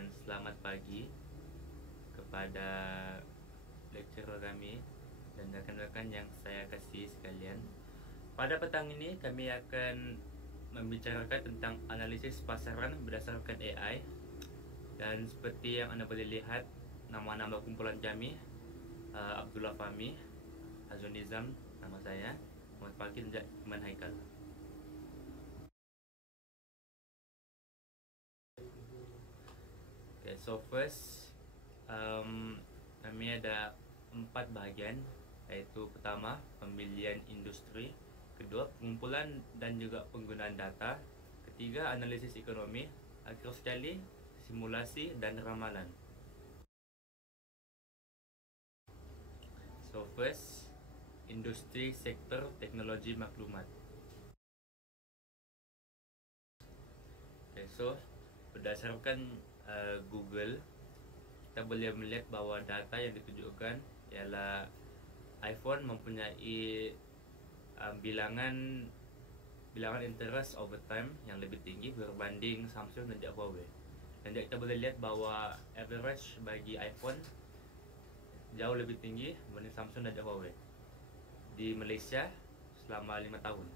dan selamat pagi kepada lecturer kami dan rakan-rakan yang saya kasihi sekalian. Pada petang ini kami akan membicarakan tentang analisis pasaran berdasarkan AI. Dan seperti yang anda boleh lihat, nama-nama kumpulan kami, Abdullah Fahmi, Azwan Nizam, nama saya, Muhammad Fakir dan Iman Haikal. Okay, so first, kami ada 4 bahagian, iaitu pertama, pemilihan industri, kedua, pengumpulan dan juga penggunaan data, ketiga, analisis ekonomi, akhir sekali, simulasi dan ramalan. So first, industri sektor teknologi maklumat. Okay, so berdasarkan Google, kita boleh melihat bahawa data yang ditunjukkan ialah iPhone mempunyai bilangan interest over time yang lebih tinggi berbanding Samsung dan Huawei. Dan kita boleh lihat bahawa average bagi iPhone jauh lebih tinggi berbanding Samsung dan Huawei di Malaysia selama 5 tahun.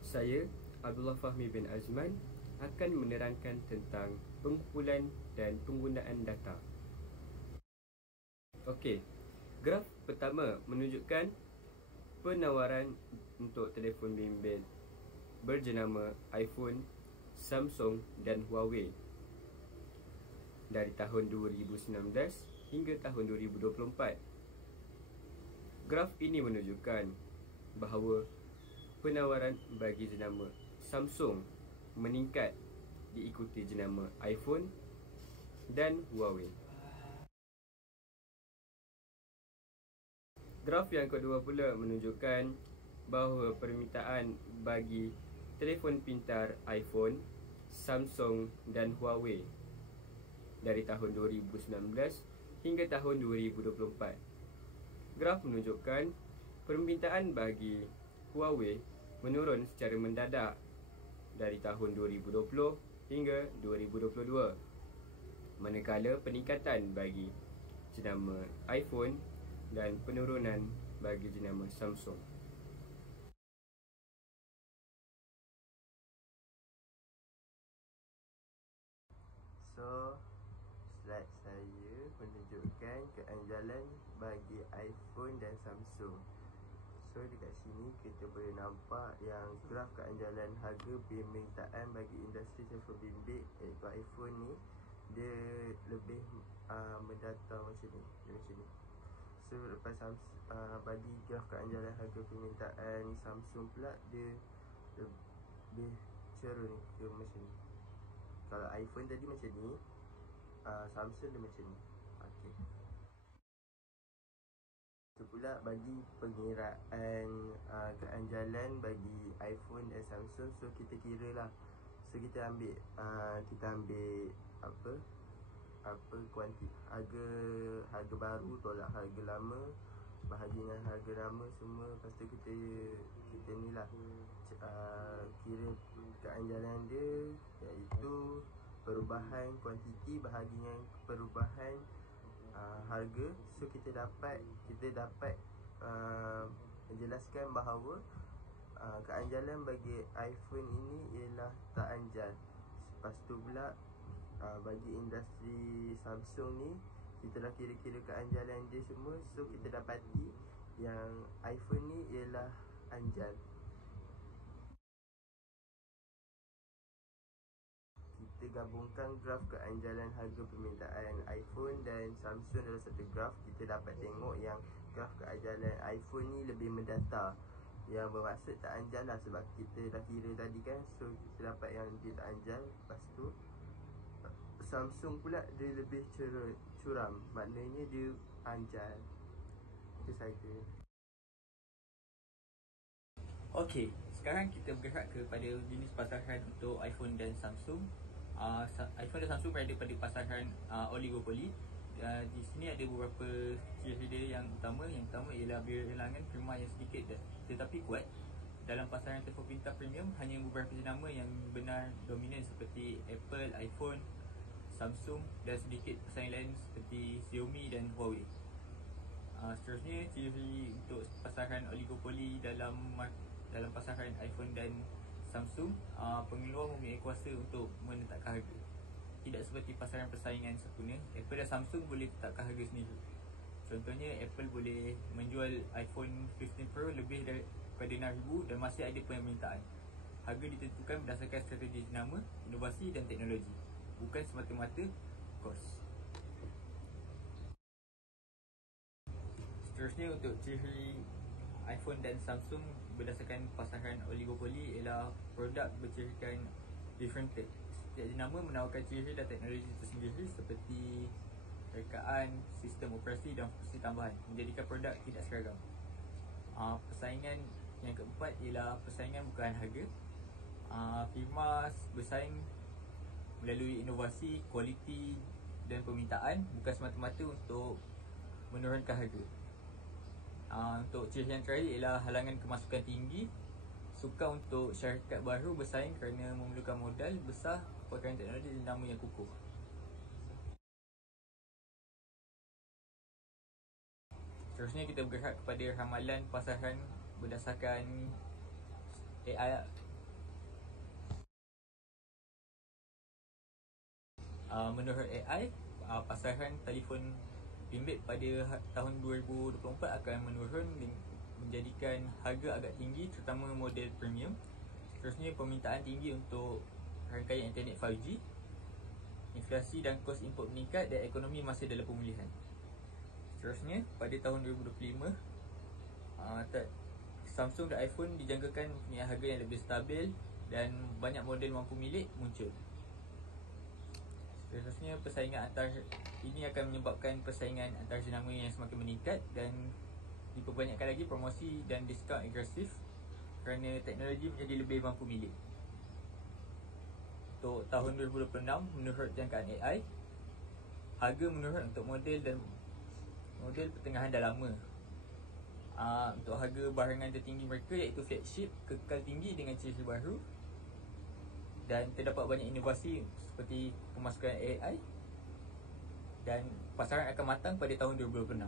Saya, Abdullah Fahmi bin Azman, akan menerangkan tentang pengumpulan dan penggunaan data. Okey, graf pertama menunjukkan penawaran untuk telefon bimbit berjenama iPhone, Samsung dan Huawei dari tahun 2019 hingga tahun 2024. Graf ini menunjukkan bahawa penawaran bagi jenama Samsung meningkat diikuti jenama iPhone dan Huawei. Graf yang kedua pula menunjukkan bahawa permintaan bagi telefon pintar iPhone, Samsung dan Huawei dari tahun 2019 hingga tahun 2024. Graf menunjukkan permintaan bagi Huawei menurun secara mendadak dari tahun 2020 hingga 2022, manakala peningkatan bagi jenama iPhone dan penurunan bagi jenama Samsung. So, slide saya menunjukkan keanjalan bagi iPhone dan Samsung. So dekat sini kita boleh nampak yang graf keanjalan harga permintaan bagi industri telefon bimbit iaitu iPhone ni, dia lebih mendatang macam ni, So lepas bagi graf keanjalan harga permintaan Samsung pula, dia lebih cerun ke macam ni. Kalau iPhone tadi macam ni, Samsung dia macam ni. Okey. Itu pula bagi pengiraan keanjalan bagi iPhone dan Samsung. So kita kira lah. So kita ambil harga baru tolak harga lama, bahagi dengan harga lama semua. Lepas tu kita ni lah kira keanjalan dia, iaitu perubahan kuantiti bahagi dengan perubahan harga. So kita dapat menjelaskan bahawa keanjalan bagi iPhone ini ialah tak anjal. Lepas tu pula bagi industri Samsung ni, kita dah kira-kira keanjalan dia semua. So kita dapati yang iPhone ni ialah anjal. Kita gabungkan graf keanjalan harga permintaan iPhone dan Samsung dalam satu graf. Kita dapat tengok yang graf keanjalan iPhone ni lebih mendata, yang bermaksud tak anjal lah, sebab kita dah kira tadi kan. So kita dapat yang dia tak anjal. Lepas tu Samsung pula dia lebih curam, maknanya dia anjal. Itu saja. Okey, sekarang kita bergerak kepada jenis pasaran untuk iPhone dan Samsung. iPhone dan Samsung berada pada pasaran oligopoli. Di sini ada beberapa ciri dia yang utama. Yang pertama ialah bilangan firma yang sedikit tetapi kuat, dalam pasaran telefon pintar premium hanya beberapa jenama yang benar dominan seperti Apple, iPhone, Samsung dan sedikit pesaing lain seperti Xiaomi dan Huawei. Seterusnya, ciri untuk pasaran oligopoli dalam pasaran iPhone dan Samsung, pengeluar mempunyai kuasa untuk menetapkan harga. Tidak seperti pasaran persaingan sempurna, Apple dan Samsung boleh tetapkan harga sendiri. Contohnya, Apple boleh menjual iPhone 15 Pro lebih daripada RM6,000 dan masih ada permintaan. Harga ditentukan berdasarkan strategi jenama, inovasi dan teknologi, bukan semata-mata kos. Seterusnya, untuk ciri iPhone dan Samsung berdasarkan pasaran oligopoli ialah produk bercirikan differentiated. Setiap jenama menawarkan ciri dan teknologi tersendiri seperti rekaan, sistem operasi dan fungsi tambahan, menjadikan produk tidak seragam. Persaingan yang keempat ialah persaingan bukan harga. Firma bersaing melalui inovasi, kualiti dan permintaan, bukan semata-mata untuk menurunkan harga. Untuk ciri yang terakhir ialah halangan kemasukan tinggi. Sukar untuk syarikat baru bersaing kerana memerlukan modal besar, pakaian teknologi dan nama yang kukuh. Seterusnya, kita bergerak kepada ramalan pasaran berdasarkan AI. Menurut AI, pasaran telefon bimbit pada tahun 2024 akan menurun menjadikan harga agak tinggi, terutama model premium. Seterusnya, permintaan tinggi untuk rangkaian internet 5G. Inflasi dan kos import meningkat dan ekonomi masih dalam pemulihan. Seterusnya, pada tahun 2025, Samsung dan iPhone dijangkakan mempunyai harga yang lebih stabil dan banyak model mampu milik muncul. Seterusnya, persaingan ini akan menyebabkan persaingan antar jenama yang semakin meningkat dan diperbanyakkan lagi promosi dan diskaun agresif kerana teknologi menjadi lebih mampu milik. Untuk tahun 2026, menurut jangkaan AI, harga menurun untuk model pertengahan dah lama. Untuk harga barangan tertinggi mereka iaitu flagship kekal tinggi dengan ciri baru dan terdapat banyak inovasi seperti pemasukan AI dan pasaran akan matang pada tahun 2026.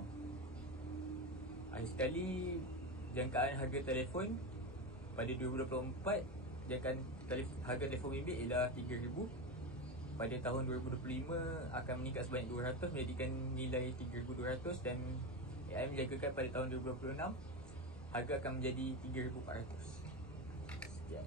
Akhir sekali, jangkaan harga telefon pada 2024, jangkaan harga telefon bimbit ialah RM3,000. Pada tahun 2025 akan meningkat sebanyak 200 menjadikan nilai RM3,200 dan AI menjangkakan pada tahun 2026 harga akan menjadi RM3,400. Sekian.